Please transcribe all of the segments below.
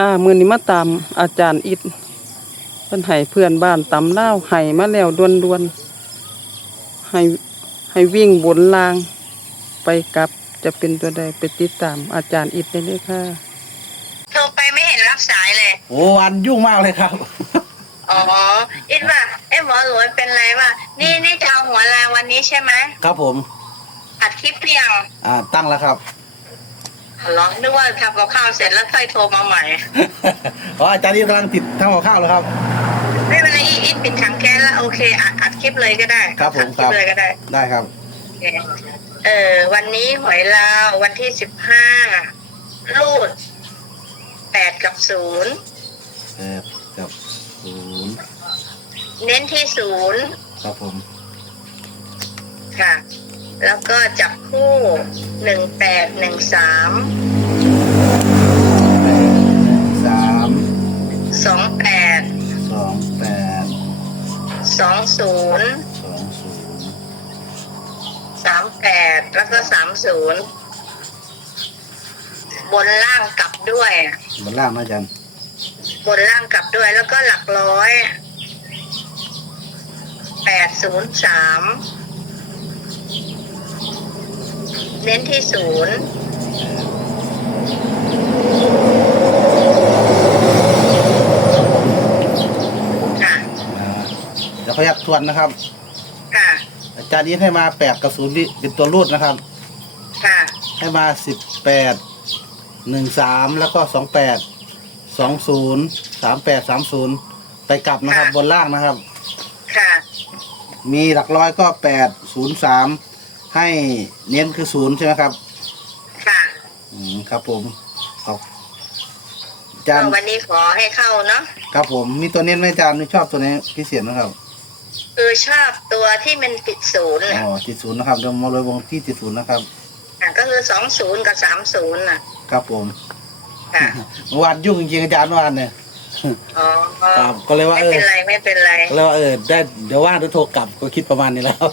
ค่ะมื้อนี้มาตามอาจารย์อิดเพิ่นให้เพื่อนบ้านตำเล่าวให้มาแล้วด่วนๆให้ให้วิ่งบนลางไปกลับจะเป็นตัวใดไปติดตามอาจารย์อิดได้เลยค่ะโทรไปไม่เห็นรับสายเลย โอ้วันยุ่งมากเลยครับ อ๋ออิดว่าเอ้หมอหลวยเป็นไรวะนี่นี่จะเอาหัวลาวันนี้ใช่ไหมครับผมอัดคลิปเพียงอ่าตั้งแล้วครับ เหรอนึกว่าทำกับข้าวเสร็จแล้วค่อยโทรมาใหม่ อ๋ออาจารย์นี่กำลังติดทำกับข้าวเลยครับ ไม่เป็นไรอิดอิดปิดถังแก๊สแล้วโอเคอัดอัดคลิปเลยก็ได้ครับผมอัดคลิปเลยก็ได้ ได้ครับโอเคเออวันนี้หวยลาววันที่สิบห้ารูดแปดกับศูนย์แปดกับศูนย์เน้นที่ศูนย์ครับผมค่ะ แล้วก็จับคู่หนึ่งแปดหนึ่งสามสามสองแปดสองแปดสองศูนย์สองศูนย์สามแปดแล้วก็สามศูนย์บนล่างกลับด้วยบนล่างนะอาจารย์บนล่างกลับด้วยแล้วก็หลักร้อยแปดศูนย์สาม เน้นที่ศูนย์ค่ะอ่าเดี๋ยวขอยักทวนนะครับ ค่ะอาจารย์นี่ให้มาแปดกับศูนย์นี่เป็นตัวรูดนะครับ ค่ะให้มาสิบแปดหนึ่งสามแล้วก็สองแปดสองศูนย์สามแปดสามศูนย์ไปกลับนะครับค่ะบนล่างนะครับ ค่ะมีหลักร้อยก็แปดศูนย์สาม ให้เน้นคือศูนย์ใช่ไหมครับ ค่ะอืมครับผมครับอาจารย์ก็วันนี้ขอให้เข้าเนาะครับผมมีตัวเน้นไหมอาจารย์ไม่ชอบตัวนี้พิเศษนะครับคือชอบตัวที่มันติดศูนย์อ๋อติดศูนย์นะครับเดี๋ยวมาเลยวงที่ติดศูนย์นะครับ อะก็คือสองศูนย์กับสามศูนย์น่ะ ครับผมค่ะเมื่อวานยุ่งจริงๆอาจารย์เมื่อวานเนี่ยอ๋อครับก็เลยว่าไม่เออเป็นไรไม่เป็นไร ก็เลยว่าเออได้เดี๋ยวว่างเดี๋ยวโทรกลับก็คิดประมาณนี้แล้ว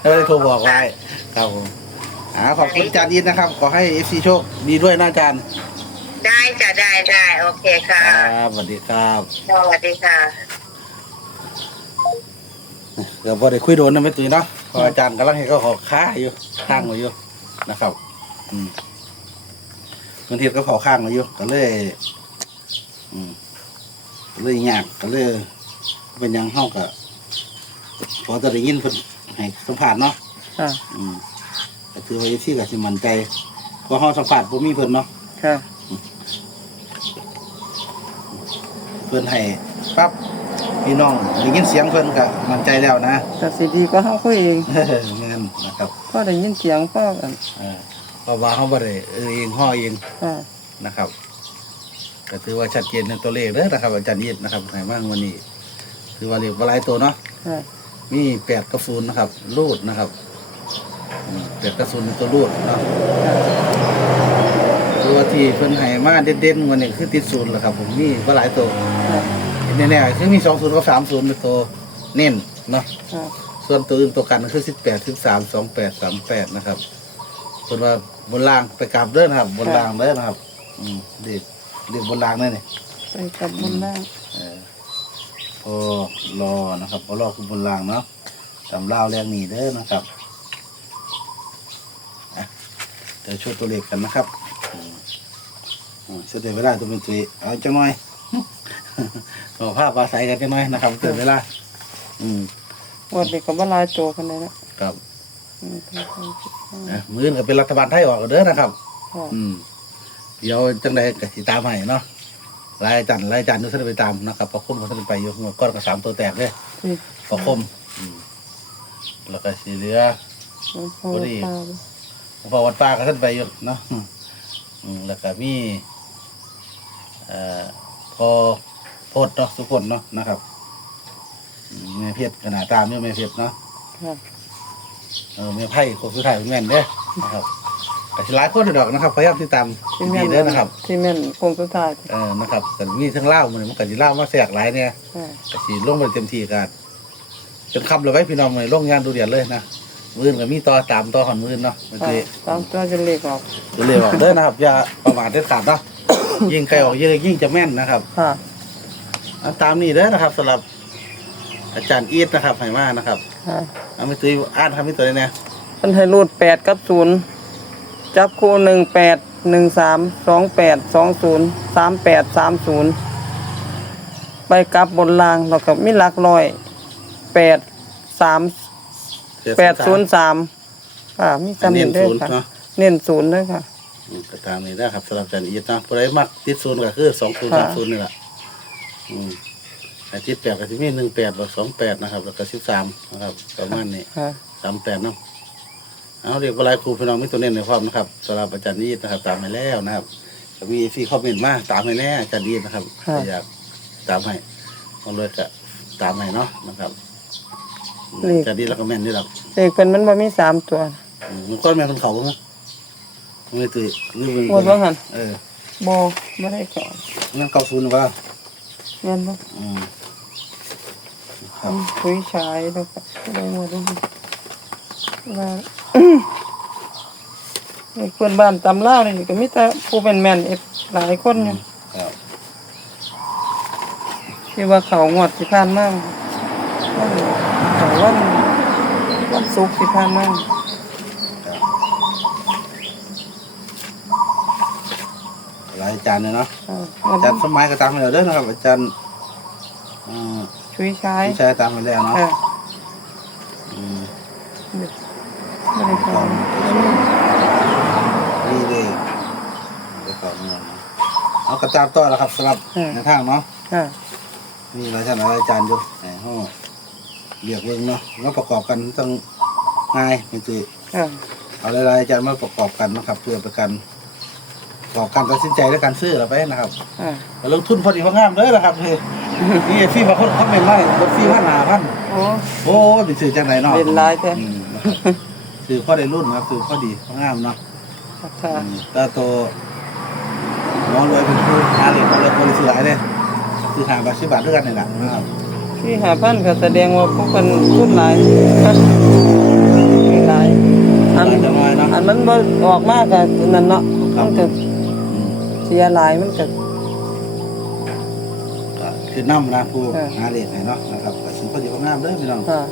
แล้วได้โทรบอกไว้ครับผมอ่าขอบคุณอาจารย์อินนะครับ ขอให้เอฟซีโชคดีด้วยนะอาจารย์ได้จะได้ได้โอเคค่ะครับสวัสดีครับสวัสดีค่ะเดี๋ยวพอได้คุยโดนนะไม่ตื่นเนาะเพราะอาจารย์กำลังให้เขาขอค้าอยู่ข้างมาอยู่นะครับ อืมบางทีก็ขอข้างมาอยู่ก็เลย อืมก็เลยยากก็เลยเป็นหยังเฮากับพอจะได้ยินเพิ่น ให้สัมผัสเนาะค่ะ อืมก็ถือว่าที่กับสิมันใจเพราะเฮาสัมผัสบ่มีเพิ่นเนาะค่ะ เพิ่นให้ปั๊บพี่น้องได้ยินเสียงเพิ่นก็มั่นใจแล้วนะ แต่สิดีก็เฮาคุยเองเงินนะครับก็ได้ยินเสียงพ่อกันเออเพราะว่าเฮาบ่ได้เออเองห่อเองค่ะ นะครับก็ถือว่าชัดเจนในตัวเลขเด้อนะครับ อาจารย์ยิดนะครับให้มากวันนี้ถือว่าเลขบ่หลายตัวเนาะ ค่ะ มีแปดกับศูนย์นะครับรูดนะครับอืมแปดกับศูนย์เป็นตัวรูดเนาะตัวที่เพิ่นให้มาเด่นๆวันนี้คือติดศูนย์แหละครับ ผมมีบ่หลายตัวค่ะแน่ๆคือมีสองศูนย์กับสามศูนย์เป็นตัวเน้นเนาะค่ะส่วนตัวอื่นตัวกันคือสิบแปดสิบสามสองแปดสามแปดนะครับส่วนว่าบนล่างไปกลับเด้อนะครับ บนล่างเด้อนะครับ อืมเด็กเด็กบนล่างนั่นนี่ไปกับบนล่างเออ พอรอนะครับพอรอคือบนล่างเนาะตำล่าวแรงหนีเด้อนะครับอะเดี๋ยวช่วยตัวเลขกันนะครับอืมอืมเสียเวลาตัวเป็นตัวเอาจังหน่อยขอภาพปลาใสกันจังหน่อยนะครับเกิดเวลา อืมวันนี้ก็บ่หลายโตปานใดนะครับอืมค่ะนะมืออนก็เป็นรัฐบาลไทยออกเด้อนะครับค่ะอืมเดี๋ยวจังใดก็สิตามให้เนาะ รายจันทร์รายจันทร์ทุกท่านไปตามนะครับประคมก็ท่านไปอยู่หัวก้อนก็สามตัวแตกเลยที่ประคมอืมแล้วก็สีเหลือหลวงพ่อพอดีตาพอวัดป้าก็ท่านไปอยู่เนาะอืมอืมแล้วก็มีเอ่อพอโพดเนาะสุพลเนาะนะครับอืมแม่เพชรขนาดตามอยู่แม่เพชรเนาะ ค่ะ เออแม่ไพ่คนสุดท้ายเป็นแม่นเด้อนะครับ แต่สิหลายคนอยู่ดอกนะครับพยายามติดตามที่แม่ดีนเด้อนะครับที่แม่นคงสุดท้ายเออนะครับแต่มีทั้งเล่าวมันมันก็สิเล่าวมาแสกหลายเนี่ยค่ะก็สิลงไปเต็มที่กันจนคำเลยไว้พี่น้องเลยลงงานดูเดือดเลยนะมือนก็มีต่อตามต่อหอนมือนเนาะมันค่ะจะตามตัวจะเลขออกดูเลยบอกเด้อนะครับอย่าประมาทเด็ดขาดเนาะยิ่งไกลออกยิ่งยิ่งจะแม่นนะครับค่ะเอาตามนี้เด้อนะครับสำหรับ อาจารย์อีทนะครับให้มานะครับค่ะเอาไม่ตุ้ยอ่านครับไม่ตุ้ยเนี่ยมันให้รูดแปดกับศูนย์ จับคู่หนึ่งแปดหนึ่งสามสองแปดสองศูนย์สามแปดสามศูนย์ไปกลับบนรางแล้วก็มีหลักร้อยแปดสามแปดศูนย์สามค่ะมีอันจำนี้เน้นด้วยศูนย์ค่ะ เนาะเน้นศูนย์ด้วยค่ะ อืมก็ตามนี้นะครับสำหรับอาจารย์อีทเนาะผู้ใดมักติดศูนย์ก็คือสองศูนย์ค่ะสามศูนย์นี่แหละอืมอาทิตย์แปดก็จะมีหนึ่งแปดหรือสองแปดนะครับ แล้วก็สิบสามนะครับประมาณนี้ค่ะ สามแปดเนาะ เอาเรียกว่าลายครูพี่น้องมิตัวเน้นในความนะครับสำหรับอาจารย์อีทนะครับ ตามไปแล้วนะครับก็มีที่คอมเมนต์มาตามให้แน่อาจารย์อีทนะครับค่ะอยากตามให้มันเลยก็ตามให้เนาะนะครับอืมเลข อาจารย์อีทแล้วก็แม่นนี่หรอกเลขเป็นมันบ่มีสามตัว อืมมันก็แม่นคนเขาบ้างไม่ตื่นนี่มึงหมดว่าหันเออโบไม่ได้ก่อนงั้นเก้าศูนย์หรือเปล่าเงินบ่อืมครับ คุยชายแล้วก็ได้หมดเลยว่า ไอ้คนบ้านตำล่าวนี่ก็มีแต่ผู้เป็นแม่นๆเอฟหลายคนอยู่ครับที่ว่าเขางวดที่ผ่านมาวันเขาวันวันศุกร์ที่ผ่านมาหลายอาจารย์เลยเนาะอ่าอาจารย์สมัยก็ตามไปแล้วเด้อนะครับอาจารย์อ่าคุยชายพี่ชายตามไปแล้วเนาะเอออืมไม่ได้ก่อนนี่ เลยเดี๋ยวก่อนเงินนะเอากระตามต่อแล้วครับสำหรับในทางเนาะค่ะ มีหลายท่านหลายอาจารย์อยู่ในห้องเรียกเบิ่งเนาะแล้วประกอบกันต้องง่ายไม่ตื่นค่ะ เอาหลายๆอาจารย์มาประกอบกันนะครับ เพื่อเป็นการประกอบการตัดสินใจและการซื้อเราไปนะครับ ค่ะแล้วลงทุนพอดีพองามเลยนะครับเฮ้ยนี่ฟรีบางคนเขาเป็นไรรถฟรีพันหาพันโอ้ โอ้ยเป็นสื่อจังไหนเนาะเป็นหลายแท้ อืมนะครับสื่อข้อได้รุ่นครับสื่อข้อดีพองามเนาะ ค่ะอืมตาโตน้องรวยเป็นผู้หาเหรียญมาเลยคนสื่อหลายเลยสื่อหาบาทสิบบาทด้วยกันนี่แหละนะครับที่หาพันก็แสดงว่าพวกคนทุนหลายมีหลายอันหลายจะน้อยเนาะอันมันบ่ออกมากก็นั่นเนาะครับมันก็อืมเสียหลายมันก็ก็คือน้ำนะผู้ค่ะหาเหรียญให้เนาะนะครับก็สื่อข้อดีพองามเลยพี่น้องค่ะ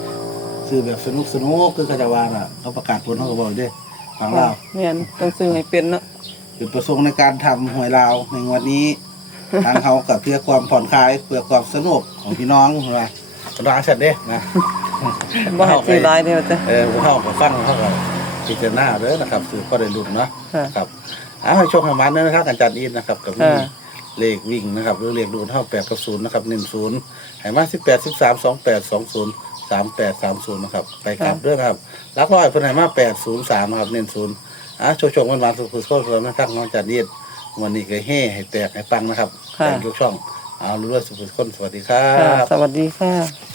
ซื้อแบบสนุกสนุกคือกระจาวาน่ะเขาประกาศผลเขาก็บอกอยู่ เด้ฟังค่ะเราวแม่นต้องซื้อให้เป็นเนาะจุดประสงค์ในการทำหวยลาวในงวันนี้ ทางเขากับเพื่อความผ่อนคลายเพื่อความสนุกของพี่น้องใช่ไหมร้านเสร็จเด้นะบ่ให้ซื้อหลายเด้อจ้ะเออผู้เข้ากับฟังเขาก็พิจารณาเด้อนะครับซื้อก็ได้รุ่นเนาะค่ะครับเอาให้โชคให้มันเด้อนะครับอาจารย์อีทนะครับกับมีค่ะเลขวิ่งนะครับหรือเลขดูนเท่าแปดกับศูนย์นะครับหนึ่งศูนย์ให้มาสิบแปดสิบสามสองแปดสองศูนย์ สามแปดสามศูนย์นะครับ ไปกลับเด้อนะครับลักร้อยเพิ่นให้มาแปดศูนย์สามนะครับเน้นศูนย์อะโชคโชคมันมาสุขสุขโชคเลยนะครับน้องอาจารย์อีทวันนี้ก็เฮ่ให้แตกให้ปังนะครับค่ะแต่งทุกช่องเอารู้ด้วยสุขสุขคนสวัสดีครัค่ะบสวัสดีค่ะ